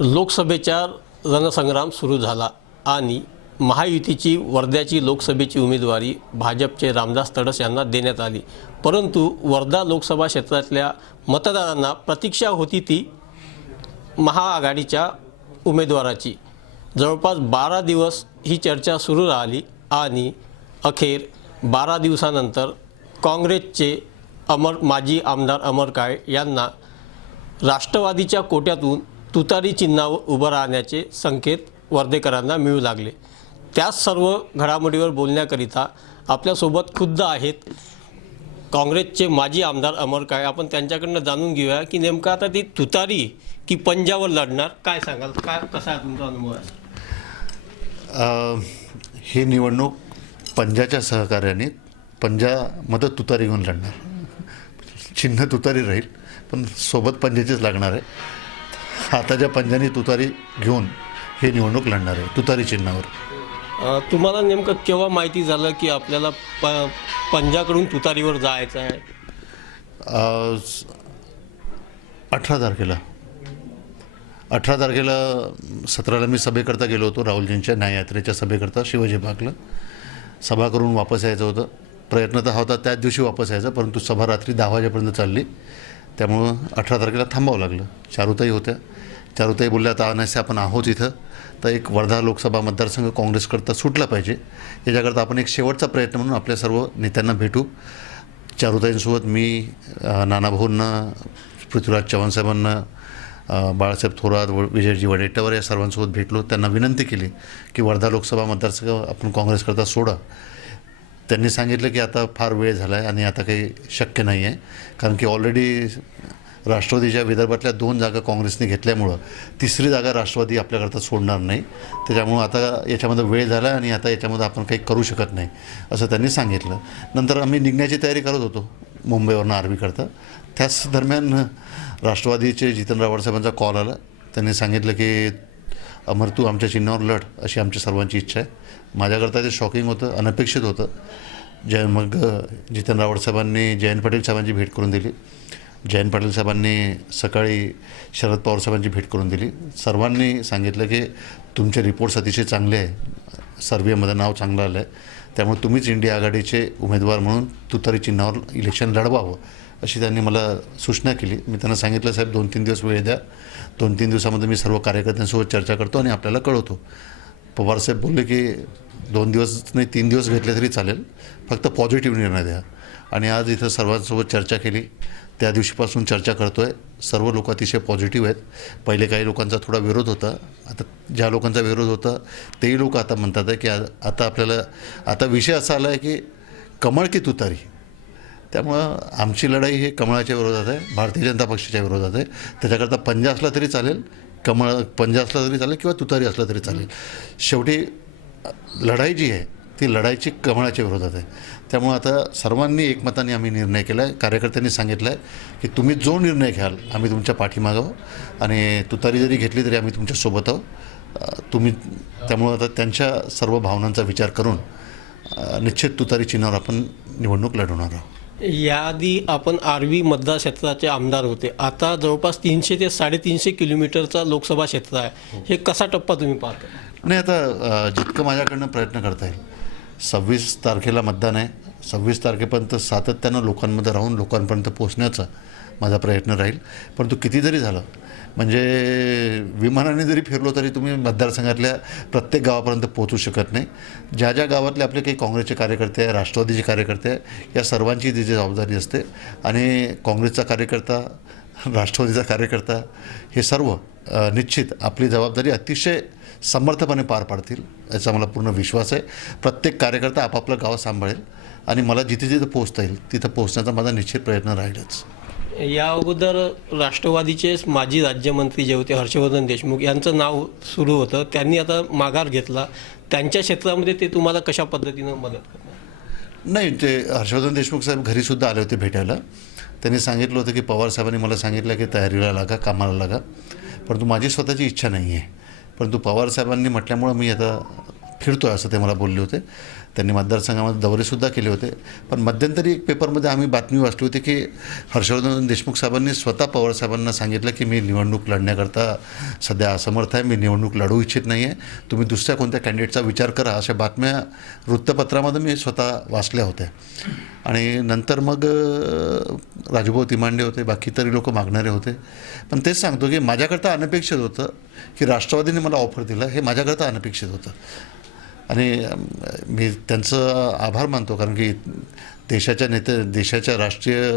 लोकसभेचा रणसंग्राम सुरू झाला आणि महायुतीची वर्ध्याची लोकसभेची उमेदवारी भाजपचे रामदास तडस यांना देण्यात आली. परंतु वर्धा लोकसभा क्षेत्रातल्या मतदारांना प्रतीक्षा होती ती महाआघाडीच्या उमेदवाराची. जवळपास बारा दिवस ही चर्चा सुरू राहिली आणि अखेर बारा दिवसानंतर काँग्रेसचे अमर माजी आमदार अमर काळे यांना राष्ट्रवादीच्या कोट्यातून तुतारी चिन्हावर उभं राहण्याचे संकेत वर्धेकरांना मिळू लागले. त्याच सर्व घडामोडीवर बोलण्याकरिता आपल्यासोबत खुद्द आहेत काँग्रेसचे माजी आमदार अमर काळे. आपण त्यांच्याकडनं जाणून घेऊया की नेमकं आता ती तुतारी की पंजावर लढणार काय सांगाल? काय कसा आहे तुमचा अनुभव आहे? ही निवडणूक पंजाच्या सहकार्याने पंजामध्ये तुतारी घेऊन लढणार. चिन्ह तुतारी राहील पण सोबत पंजाचीच लागणार आहे. आताच्या पंजानी तुतारी घेऊन ही निवडणूक लढणार आहे तुतारी चिन्हावर. तुम्हाला नेमकं केव्हा माहिती झालं की आपल्याला प पंजाकडून तुतारीवर जायचं आहे? अठरा तारखेला. अठरा तारखेला सतराला मी सभेकरता गेलो होतो राहुलजींच्या न्याययात्रेच्या सभेकरता शिवाजी पार्कला. सभा करून वापस यायचं होतं. प्रयत्न तर हा होता त्याच दिवशी वापस यायचा परंतु सभा रात्री दहा वाजेपर्यंत चालली. त्यामुळं अठरा तारखेला थांबावं लागलं. चारुताई होत्या. चारुताई बोलल्या आता अनायसे आपण आहोत इथं. तर एक वर्धा लोकसभा मतदारसंघ काँग्रेसकरता सुटला पाहिजे. याच्याकरता आपण एक शेवटचा प्रयत्न म्हणून आपल्या सर्व नेत्यांना भेटू. चारुताईंसोबत मी नानाभाऊंना पृथ्वीराज चव्हाण साहेबांना बाळासाहेब थोरात व- विजयजी वडेट्टीवार या सर्वांसोबत भेटलो. त्यांना विनंती केली की वर्धा लोकसभा मतदारसंघ आपण काँग्रेसकरता सोडा. त्यांनी सांगितलं की आता फार वेळ झाला आहे आणि आता काही शक्य नाही आहे कारण की ऑलरेडी राष्ट्रवादीच्या विदर्भातल्या दोन जागा काँग्रेसने घेतल्यामुळं तिसरी जागा राष्ट्रवादी आपल्याकरता सोडणार नाही. त्याच्यामुळं आता याच्यामध्ये वेळ झाला आणि आता याच्यामध्ये आपण काही करू शकत नाही असं त्यांनी सांगितलं. नंतर आम्ही निघण्याची तयारी करत होतो मुंबईवरनं आर्मीकरता. त्याच दरम्यान राष्ट्रवादीचे जितेंद्र रावळ साहेबांचा कॉल आला. त्यांनी सांगितलं की अमर तू आमच्या चिन्हावर लढ अशी आमच्या सर्वांची इच्छा आहे. माझ्याकरता ते शॉकिंग होतं अनपेक्षित होतं. जय मग अ, जितेंद्र साहेबांनी जयंत पाटील साहेबांची भेट करून दिली. जयंत पाटील साहेबांनी सकाळी शरद पवार साहेबांची भेट करून दिली. सर्वांनी सांगितलं की तुमचे रिपोर्ट्स अतिशय चांगले आहे. सर्वेमध्ये नाव चांगलं आलं आहे त्यामुळे तुम्हीच इंडिया आघाडीचे उमेदवार म्हणून तुतारी चिन्हावर इलेक्शन लढवावं अशी त्यांनी मला सूचना केली. मी त्यांना सांगितलं साहेब दोन तीन दिवस वेळ द्या. दोन तीन दिवसामध्ये मी सर्व कार्यकर्त्यांसोबत चर्चा करतो आणि आपल्याला कळवतो. पवारसाहेब बोलले की दोन दिवस नाही तीन दिवस घेतले तरी चालेल. फक्त पॉझिटिव्ह निर्णय द्या. आणि आज इथं सर्वांसोबत चर्चा केली. त्या दिवशीपासून चर्चा करतो आहे सर्व लोक अतिशय पॉझिटिव्ह आहेत. पहिले काही लोकांचा थोडा विरोध होता. आता ज्या लोकांचा विरोध होता तेही लोक आता म्हणतात आहे की आता आपल्याला आता विषय असा आला आहे की कमळ की तुतारी. त्यामुळं आमची लढाई हे कमळाच्या विरोधात आहे. भारतीय जनता पक्षाच्या विरोधात आहे. त्याच्याकरता पंजा असला तरी चालेल. कमळ पंजा असला तरी चालेल किंवा तुतारी असला तरी चालेल. शेवटी लढाई जी आहे ती लढाईची कमळाच्या विरोधात आहे. त्यामुळं आता सर्वांनी एकमताने आम्ही निर्णय केला आहे कार्यकर्त्यांनी सांगितलं आहे की तुम्ही जो निर्णय घ्याल आम्ही तुमच्या पाठीमागं आहोत आणि तुतारी जरी घेतली तरी आम्ही तुमच्यासोबत आहोत. तुम्ही त्यामुळं आता त्यांच्या सर्व भावनांचा विचार करून निश्चित तुतारी चिन्हावर आपण निवडणूक लढवणार आहोत. याआधी आपण आर्वी मतदार क्षेत्राचे आमदार होते. आता जवळपास तीनशे ते साडेतीनशे किलोमीटरचा लोकसभा क्षेत्र आहे. हे कसा टप्पा तुम्ही पाहता नाही आता जितकं माझ्याकडनं प्रयत्न करता येईल सव्वीस तारखेला मतदान आहे. सव्वीस तारखेपर्यंत सातत्यानं लोकांमध्ये राहून लोकांपर्यंत पोचण्याचा माझा प्रयत्न राहील. परंतु किती जरी झालं. म्हणजे विमानाने जरी फिरलो तरी तुम्ही मतदारसंघातल्या प्रत्येक गावापर्यंत पोहोचू शकत नाही. ज्या ज्या गावातले आपले काही काँग्रेसचे कार्यकर्ते आहे राष्ट्रवादीचे कार्यकर्ते आहे या सर्वांची तिची जबाबदारी असते. आणि काँग्रेसचा कार्यकर्ता राष्ट्रवादीचा कार्यकर्ता हे सर्व निश्चित आपली जबाबदारी अतिशय समर्थपणे पार पाडतील याचा मला पूर्ण विश्वास आहे. प्रत्येक कार्यकर्ता आपापलं गाव सांभाळेल आणि मला जिथे जिथे पोहोचता येईल तिथं पोहोचण्याचा माझा निश्चित प्रयत्न राहीलच. या अगोदर राष्ट्रवादीचे माजी राज्यमंत्री जे होते हर्षवर्धन देशमुख यांचं नाव सुरू होतं. त्यांनी आता माघार घेतला. त्यांच्या क्षेत्रामध्ये ते तुम्हाला कशा पद्धतीनं मदत करणार? नाही ते हर्षवर्धन देशमुख साहेब घरीसुद्धा आले होते भेटायला. त्यांनी सांगितलं होतं की पवार साहेबांनी मला सांगितलं की तयारीला लागा कामाला लागा. परंतु माझी स्वतःची इच्छा नाही आहे परंतु पवार साहेबांनी म्हटल्यामुळं मी आता फिरतो आहे असं ते मला बोलले होते. त्यांनी मतदारसंघामध्ये दौरेसुद्धा केले होते. पण मध्यंतरी एक पेपरमध्ये आम्ही बातमी वाचली होती की हर्षवर्धन देशमुख साहेबांनी स्वतः पवारसाहेबांना सांगितलं की मी निवडणूक लढण्याकरता सध्या असमर्थ आहे मी निवडणूक लढू इच्छित नाही आहे तुम्ही दुसऱ्या कोणत्या कॅन्डिडेटचा विचार करा अशा बातम्या वृत्तपत्रामध्ये मी स्वतः वाचल्या होत्या. आणि नंतर मग राजभाऊ राजूभाऊ तिमांडे होते बाकी तरी लोक मागणारे होते. पण तेच सांगतो की माझ्याकरता अनपेक्षित होतं की राष्ट्रवादीने मला ऑफर दिलं हे माझ्याकरता अनपेक्षित होतं. आणि मी त्यांचं आभार मानतो कारण की देशाच्या नेते देशाच्या राष्ट्रीय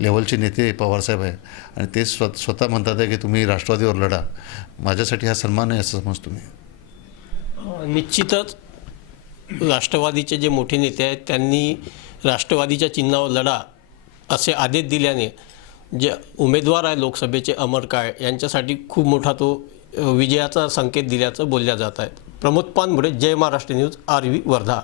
लेवलचे नेते पवारसाहेब आहे. आणि ते स्व स्वतः म्हणतात आहे की तुम्ही राष्ट्रवादीवर लढा. माझ्यासाठी हा सन्मान आहे असं समजतो मी. निश्चितच राष्ट्रवादीचे जे मोठे नेते आहेत त्यांनी राष्ट्रवादीच्या चिन्हावर लढा असे आदेश दिल्याने जे उमेदवार आहे लोकसभेचे अमर काळे यांच्यासाठी खूप मोठा तो विजयाचा संकेत दिल्याचं बोलल्या जात आहेत. Pramod पानमुळे Jai Maharashtra news R V Wardha.